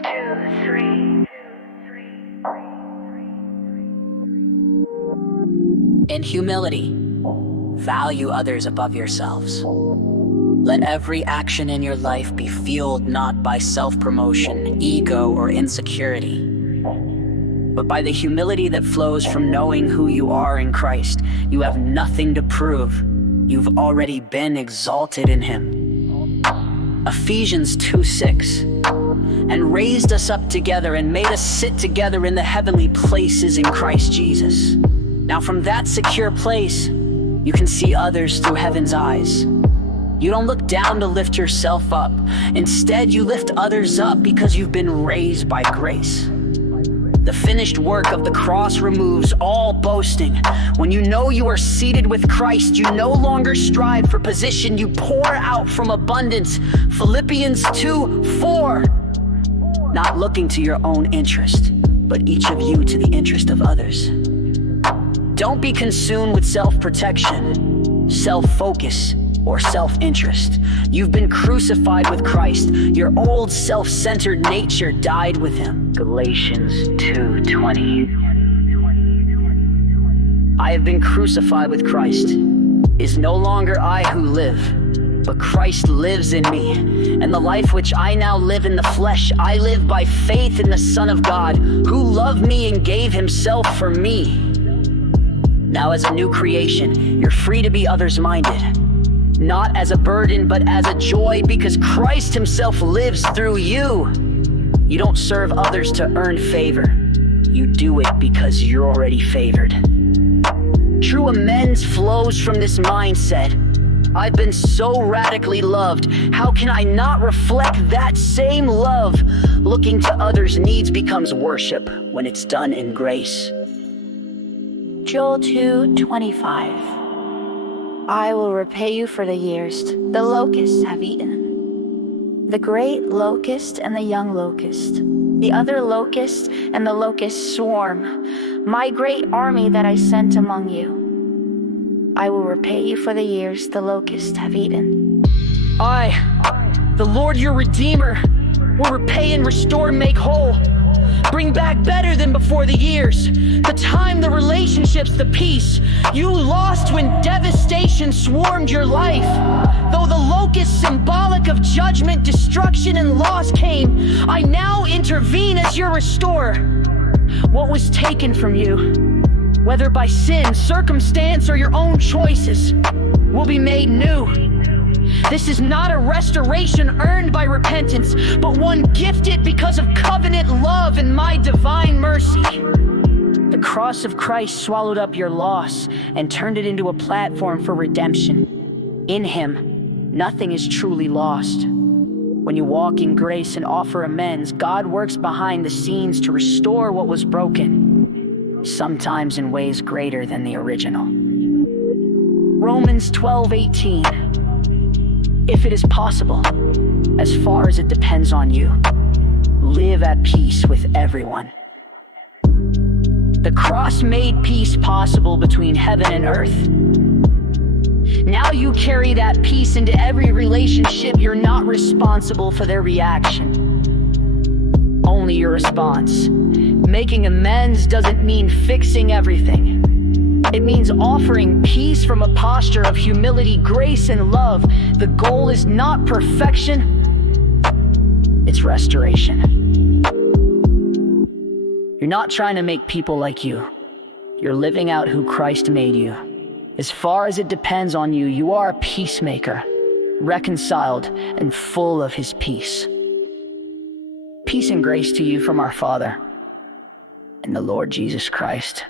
2, 3. In humility, value others above yourselves. Let every action in your life be fueled not by self-promotion, ego, or insecurity, but by the humility that flows from knowing who you are in Christ. You have nothing to prove. You've already been exalted in Him. Ephesians 2:6. And raised us up together and made us sit together in the heavenly places in Christ Jesus. Now from that secure place, you can see others through heaven's eyes. You don't look down to lift yourself up. Instead, you lift others up because you've been raised by grace. The finished work of the cross removes all boasting. When you know you are seated with Christ, you no longer strive for position. You pour out from abundance. Philippians 2:4. Not looking to your own interest, but each of you to the interest of others. Don't be consumed with self-protection, self-focus, or self-interest. You've been crucified with Christ. Your old self-centered nature died with Him. Galatians 2:20. I have been crucified with Christ. It is no longer I who live, but Christ lives in me. And the life which I now live in the flesh, I live by faith in the Son of God, who loved me and gave Himself for me. Now as a new creation, you're free to be others-minded. Not as a burden, but as a joy, because Christ Himself lives through you. You don't serve others to earn favor. You do it because you're already favored. True amends flows from this mindset. I've been so radically loved. How can I not reflect that same love? Looking to others' needs becomes worship when it's done in grace. Joel 2:25. I will repay you for the years the locusts have eaten, the great locust and the young locust, the other locust and the locust swarm, my great army that I sent among you. I will repay you for the years the locusts have eaten. I, the Lord your Redeemer, will repay and restore and make whole. Bring back better than before the years, the time, the relationships, the peace you lost when devastation swarmed your life. Though the locust symbolic of judgment, destruction, and loss came, I now intervene as your restorer. What was taken from you, whether by sin, circumstance, or your own choices, will be made new. This is not a restoration earned by repentance, but one gifted because of covenant love and my divine mercy. The cross of Christ swallowed up your loss and turned it into a platform for redemption. In Him, nothing is truly lost. When you walk in grace and offer amends, God works behind the scenes to restore what was broken, sometimes in ways greater than the original. Romans 12:18. If it is possible, as far as it depends on you, live at peace with everyone. The cross made peace possible between heaven and earth. Now you carry that peace into every relationship. You're not responsible for their reaction, only your response. Making amends doesn't mean fixing everything. It means offering peace from a posture of humility, grace, and love. The goal is not perfection, it's restoration. You're not trying to make people like you. You're living out who Christ made you. As far as it depends on you, you are a peacemaker, reconciled and full of His peace. Peace and grace to you from our Father and the Lord Jesus Christ.